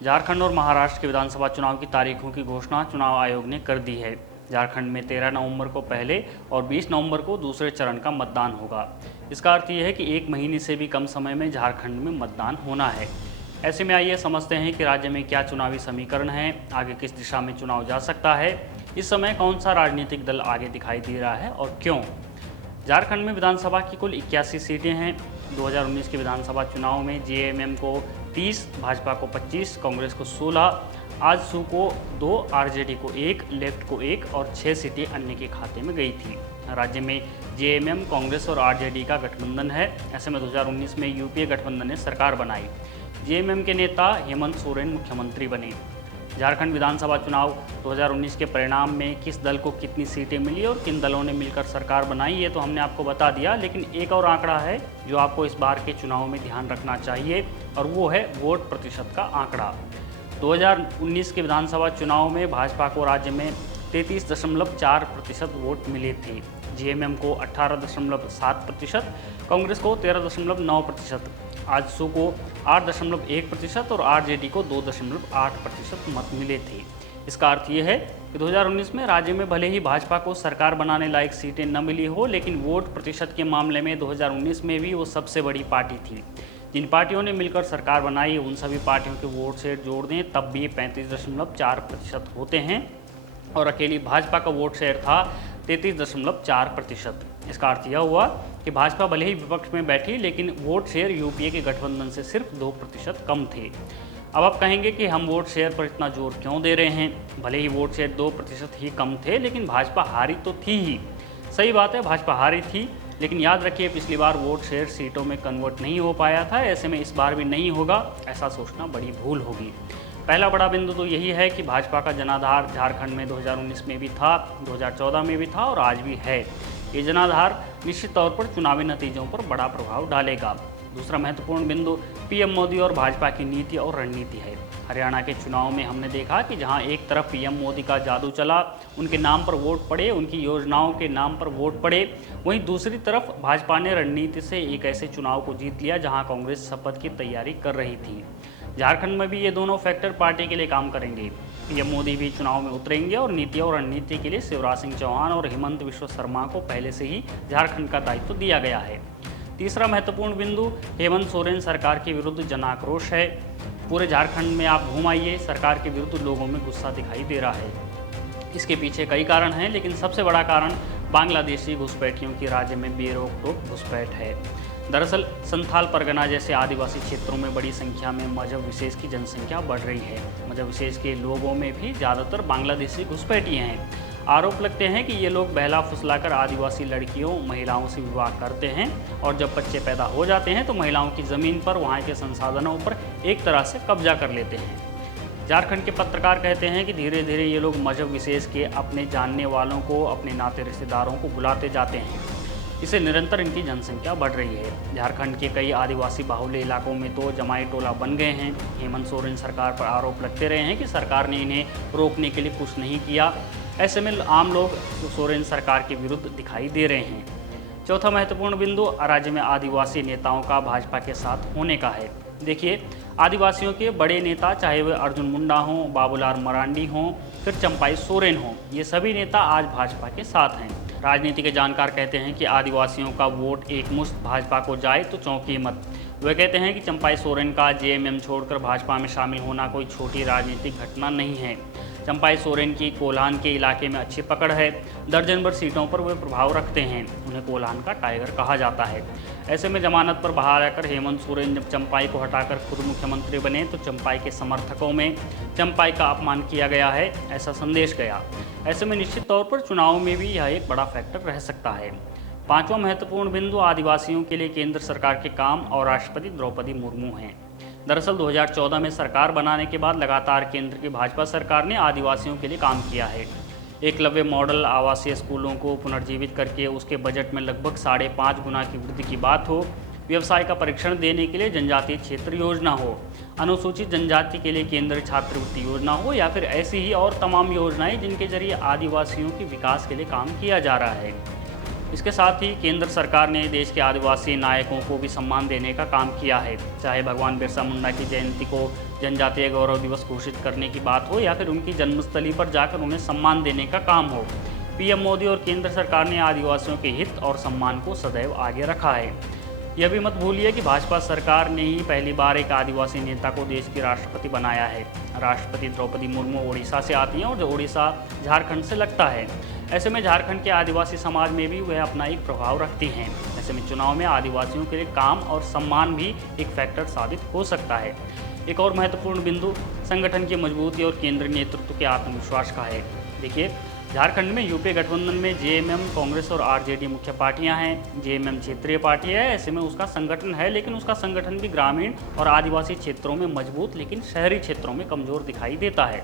झारखंड और महाराष्ट्र के विधानसभा चुनाव की तारीखों की घोषणा चुनाव आयोग ने कर दी है। झारखंड में 13 नवंबर को पहले और 20 नवंबर को दूसरे चरण का मतदान होगा। इसका अर्थ यह है कि एक महीने से भी कम समय में झारखंड में मतदान होना है। ऐसे में आइए समझते हैं कि राज्य में क्या चुनावी समीकरण है, आगे किस दिशा में चुनाव जा सकता है, इस समय कौन सा राजनीतिक दल आगे दिखाई दे रहा है और क्यों। झारखंड में विधानसभा की कुल 81 सीटें हैं। 2019 के विधानसभा चुनाव में जेएमएम को 30, भाजपा को 25, कांग्रेस को 16, आजसू को 2, आरजेडी को 1, लेफ्ट को 1 और 6 सीटें अन्य के खाते में गई थी। राज्य में जेएमएम, कांग्रेस और आरजेडी का गठबंधन है। ऐसे में 2019 में यूपीए गठबंधन ने सरकार बनाई। जेएमएम के नेता हेमंत सोरेन मुख्यमंत्री बने। झारखंड विधानसभा चुनाव 2019 के परिणाम में किस दल को कितनी सीटें मिली और किन दलों ने मिलकर सरकार बनाई, ये तो हमने आपको बता दिया, लेकिन एक और आंकड़ा है जो आपको इस बार के चुनाव में ध्यान रखना चाहिए और वो है वोट प्रतिशत का आंकड़ा। 2019 के विधानसभा चुनाव में भाजपा को राज्य में 33.4% वोट मिले थे, जेएमएम को 18.7%, कांग्रेस को 13.9%, आजसू को 8.1% और आरजेडी को 2.8% मत मिले थे। इसका अर्थ ये है कि 2019 में राज्य में भले ही भाजपा को सरकार बनाने लायक सीटें न मिली हो, लेकिन वोट प्रतिशत के मामले में 2019 में भी वो सबसे बड़ी पार्टी थी। जिन पार्टियों ने मिलकर सरकार बनाई उन सभी पार्टियों के वोट शेयर जोड़ दें तब भी 35.4% होते हैं और अकेली भाजपा का वोट शेयर था 33.4%। इसका अर्थ यह हुआ कि भाजपा भले ही विपक्ष में बैठी, लेकिन वोट शेयर यूपीए के गठबंधन से सिर्फ 2% कम थे। अब आप कहेंगे कि हम वोट शेयर पर इतना जोर क्यों दे रहे हैं, भले ही वोट शेयर 2% ही कम थे, लेकिन भाजपा हारी तो थी ही। सही बात है, भाजपा हारी थी, लेकिन याद रखिए पिछली बार वोट शेयर सीटों में कन्वर्ट नहीं हो पाया था। ऐसे में इस बार भी नहीं होगा, ऐसा सोचना बड़ी भूल होगी। पहला बड़ा बिंदु तो यही है कि भाजपा का जनाधार झारखंड में 2019 में भी था, 2014 में भी था और आज भी है। ये जनाधार निश्चित तौर पर चुनावी नतीजों पर बड़ा प्रभाव डालेगा। दूसरा महत्वपूर्ण बिंदु पीएम मोदी और भाजपा की नीति और रणनीति है। हरियाणा के चुनाव में हमने देखा कि जहां एक तरफ पीएम मोदी का जादू चला, उनके नाम पर वोट पड़े, उनकी योजनाओं के नाम पर वोट पड़े, वहीं दूसरी तरफ भाजपा ने रणनीति से एक ऐसे चुनाव को जीत लिया जहां कांग्रेस शपथ की तैयारी कर रही थी। झारखंड में भी ये दोनों फैक्टर पार्टी के लिए काम करेंगे। पीएम मोदी भी चुनाव में उतरेंगे और नीति और रणनीति के लिए शिवराज सिंह चौहान और हेमंत बिश्व शर्मा को पहले से ही झारखंड का दायित्व दिया गया है। तीसरा महत्वपूर्ण बिंदु हेमंत सोरेन सरकार के विरुद्ध जन आक्रोश है। पूरे झारखंड में आप घूम आइए, सरकार के विरुद्ध लोगों में गुस्सा दिखाई दे रहा है। इसके पीछे कई कारण हैं, लेकिन सबसे बड़ा कारण बांग्लादेशी घुसपैठियों की राज्य में बेरोक टोक घुसपैठ है। दरअसल संथाल परगना जैसे आदिवासी क्षेत्रों में बड़ी संख्या में मजहब विशेष की जनसंख्या बढ़ रही है। मजहब विशेष के लोगों में भी ज़्यादातर बांग्लादेशी घुसपैठिए हैं। आरोप लगते हैं कि ये लोग बहला फुसलाकर आदिवासी लड़कियों, महिलाओं से विवाह करते हैं और जब बच्चे पैदा हो जाते हैं तो महिलाओं की ज़मीन पर, वहाँ के संसाधनों पर एक तरह से कब्जा कर लेते हैं। झारखंड के पत्रकार कहते हैं कि धीरे धीरे ये लोग मजहब विशेष के अपने जानने वालों को, अपने नाते रिश्तेदारों को बुलाते जाते हैं। इससे निरंतर इनकी जनसंख्या बढ़ रही है। झारखंड के कई आदिवासी बाहुल्य इलाकों में तो जमाई टोला बन गए हैं। हेमंत सोरेन सरकार पर आरोप लगते रहे हैं कि सरकार ने इन्हें रोकने के लिए कुछ नहीं किया। ऐसे में आम लोग सोरेन सरकार के विरुद्ध दिखाई दे रहे हैं। चौथा महत्वपूर्ण बिंदु राज्य में आदिवासी नेताओं का भाजपा के साथ होने का है। देखिए, आदिवासियों के बड़े नेता, चाहे वे अर्जुन मुंडा हों, बाबूलाल मरांडी हों, फिर चंपाई सोरेन हों, ये सभी नेता आज भाजपा के साथ हैं। राजनीति के जानकार कहते हैं कि आदिवासियों का वोट एक मुश्त भाजपा को जाए तो चौंकिए मत। वे कहते हैं कि चंपाई सोरेन का जेएमएम छोड़कर भाजपा में शामिल होना कोई छोटी राजनीतिक घटना नहीं है। चंपाई सोरेन की कोल्हान के इलाके में अच्छी पकड़ है। दर्जन भर सीटों पर वे प्रभाव रखते हैं। उन्हें कोल्हान का टाइगर कहा जाता है। ऐसे में जमानत पर बाहर आकर हेमंत सोरेन जब चंपाई को हटाकर खुद मुख्यमंत्री बने तो चंपाई के समर्थकों में चंपाई का अपमान किया गया है, ऐसा संदेश गया। ऐसे में निश्चित तौर पर चुनाव में भी यह एक बड़ा फैक्टर रह सकता है। पांचवा महत्वपूर्ण बिंदु आदिवासियों के लिए केंद्र सरकार के काम और राष्ट्रपति द्रौपदी मुर्मू हैं। दरअसल 2014 में सरकार बनाने के बाद लगातार केंद्र की भाजपा सरकार ने आदिवासियों के लिए काम किया है। एकलव्य मॉडल आवासीय स्कूलों को पुनर्जीवित करके उसके बजट में लगभग 5.5 गुना की वृद्धि की बात हो, व्यवसाय का परीक्षण देने के लिए जनजातीय क्षेत्र योजना हो, अनुसूचित जनजाति के लिए केंद्रीय छात्रवृत्ति योजना हो या फिर ऐसी ही और तमाम योजनाएं जिनके जरिए आदिवासियों के विकास के लिए काम किया जा रहा है। इसके साथ ही केंद्र सरकार ने देश के आदिवासी नायकों को भी सम्मान देने का काम किया है। चाहे भगवान बिरसा मुंडा की जयंती को जनजातीय गौरव दिवस घोषित करने की बात हो या फिर उनकी जन्मस्थली पर जाकर उन्हें सम्मान देने का काम हो, पीएम मोदी और केंद्र सरकार ने आदिवासियों के हित और सम्मान को सदैव आगे रखा है। यह भी मत भूलिए कि भाजपा सरकार ने ही पहली बार एक आदिवासी नेता को देश की राष्ट्रपति बनाया है। राष्ट्रपति द्रौपदी मुर्मू ओडिशा से आती हैं और जो ओडिशा झारखंड से लगता है। ऐसे में झारखंड के आदिवासी समाज में भी वह अपना एक प्रभाव रखती हैं। ऐसे में चुनाव में आदिवासियों के लिए काम और सम्मान भी एक फैक्टर साबित हो सकता है। एक और महत्वपूर्ण बिंदु संगठन की मजबूती और केंद्रीय नेतृत्व के आत्मविश्वास का है। देखिए, झारखंड में यूपीए गठबंधन में जेएमएम, कांग्रेस और आरजेडी मुख्य पार्टियां हैं। जेएमएम क्षेत्रीय पार्टी है, ऐसे में उसका संगठन है, लेकिन उसका संगठन भी ग्रामीण और आदिवासी क्षेत्रों में मजबूत लेकिन शहरी क्षेत्रों में कमजोर दिखाई देता है।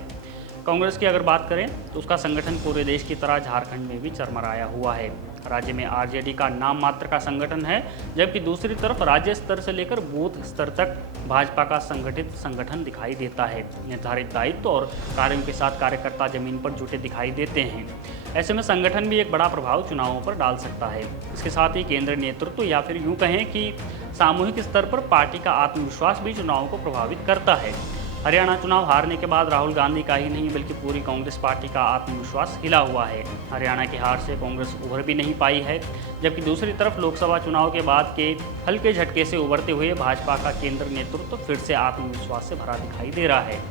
कांग्रेस की अगर बात करें तो उसका संगठन पूरे देश की तरह झारखंड में भी चरमराया हुआ है। राज्य में आरजेडी का नाम मात्र का संगठन है, जबकि दूसरी तरफ राज्य स्तर से लेकर बूथ स्तर तक भाजपा का संगठित संगठन दिखाई देता है। निर्धारित दायित्व और कार्यों के साथ कार्यकर्ता जमीन पर जुटे दिखाई देते हैं। ऐसे में संगठन भी एक बड़ा प्रभाव चुनावों पर डाल सकता है। इसके साथ ही केंद्रीय नेतृत्व या फिर यूँ कहें कि सामूहिक स्तर पर पार्टी का आत्मविश्वास भी चुनावों को प्रभावित करता है। हरियाणा चुनाव हारने के बाद राहुल गांधी का ही नहीं बल्कि पूरी कांग्रेस पार्टी का आत्मविश्वास हिला हुआ है। हरियाणा की हार से कांग्रेस उभर भी नहीं पाई है, जबकि दूसरी तरफ लोकसभा चुनाव के बाद के हल्के झटके से उभरते हुए भाजपा का केंद्र नेतृत्व फिर से आत्मविश्वास से भरा दिखाई दे रहा है।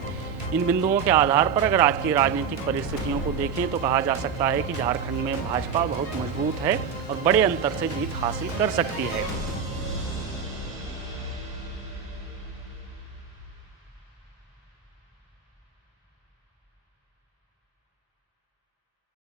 इन बिंदुओं के आधार पर अगर आज की राजनीतिक परिस्थितियों को देखें तो कहा जा सकता है कि झारखंड में भाजपा बहुत मजबूत है और बड़े अंतर से जीत हासिल कर सकती है।